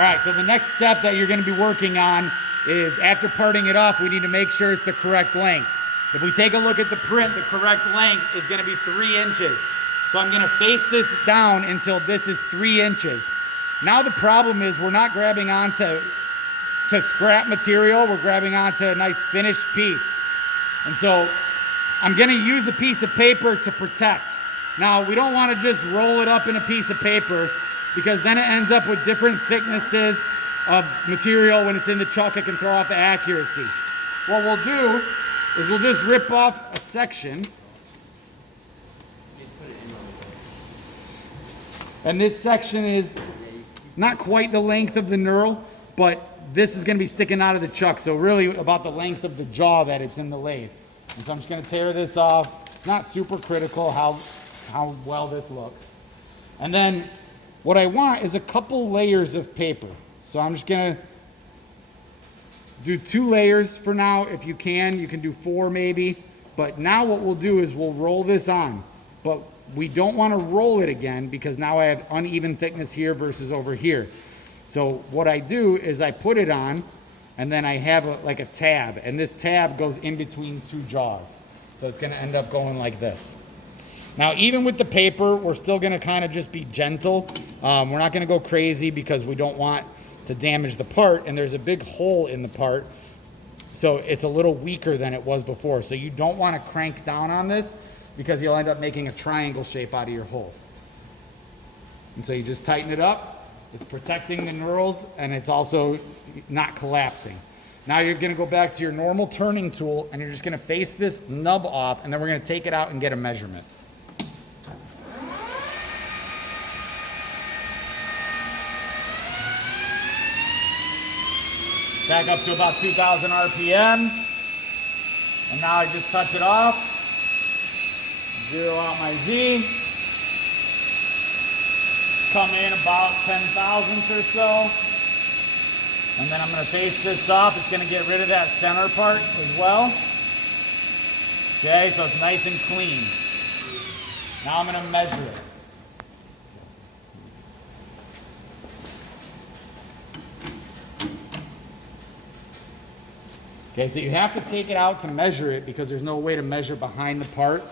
All right, so the next step that you're going to be working on is after parting it off, we need to make sure it's the correct length. If we take a look at the print, the correct length is going to be 3 inches. So I'm going to face this down until this is 3 inches. Now the problem is we're not grabbing onto scrap material, we're grabbing onto a nice finished piece. And so I'm going to use a piece of paper to protect. Now we don't want to just roll it up in a piece of paper because then it ends up with different thicknesses of material. When it's in the chuck, it can throw off the accuracy. What we'll do is we'll just rip off a section. And this section is not quite the length of the knurl, but this is going to be sticking out of the chuck. So really about the length of the jaw that it's in the lathe. And so I'm just going to tear this off. It's not super critical how well this looks. And then what I want is a couple layers of paper. So I'm just going to do 2 layers for now. If you can do 4 maybe. But now what we'll do is we'll roll this on. But we don't want to roll it again because now I have uneven thickness here versus over here. So what I do is I put it on and then I have like a tab, and this tab goes in between 2 jaws. So it's going to end up going like this. Now even with the paper, we're still going to kind of just be gentle. We're not going to go crazy because we don't want to damage the part, and there's a big hole in the part. So it's a little weaker than it was before. So you don't want to crank down on this because you'll end up making a triangle shape out of your hole. And so you just tighten it up. It's protecting the knurls and it's also not collapsing. Now you're going to go back to your normal turning tool and you're just going to face this nub off, and then we're going to take it out and get a measurement. Back up to about 2,000 RPM. And now I just touch it off. Zero out my Z. Come in about 10 thousandths or so. And then I'm going to face this off. It's going to get rid of that center part as well. Okay, so it's nice and clean. Now I'm going to measure it. Okay, so you have to take it out to measure it because there's no way to measure behind the part.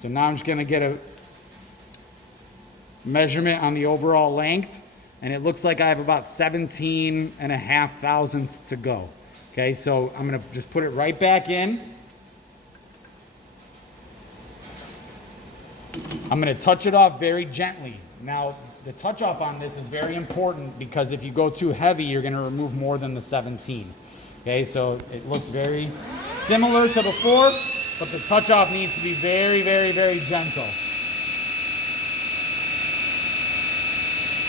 So now I'm just going to get a measurement on the overall length, and it looks like I have about 17.5 thousandths to go. Okay, so I'm going to just put it right back in. I'm going to touch it off very gently. Now, the touch off on this is very important because if you go too heavy, you're going to remove more than the 17. Okay, so it looks very similar to before, but the touch off needs to be very, very, very gentle.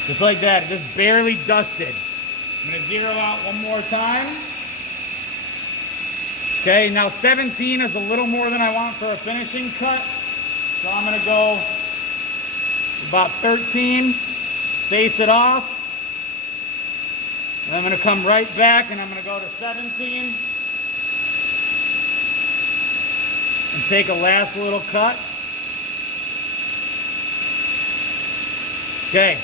Just like that, just barely dusted. I'm going to zero out one more time. Okay, now 17 is a little more than I want for a finishing cut. So I'm going to go about 13, face it off. And I'm going to come right back and I'm going to go to 17 and take a last little cut. Okay,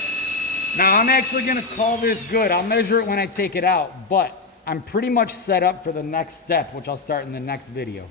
now I'm actually going to call this good. I'll measure it when I take it out, but I'm pretty much set up for the next step, which I'll start in the next video.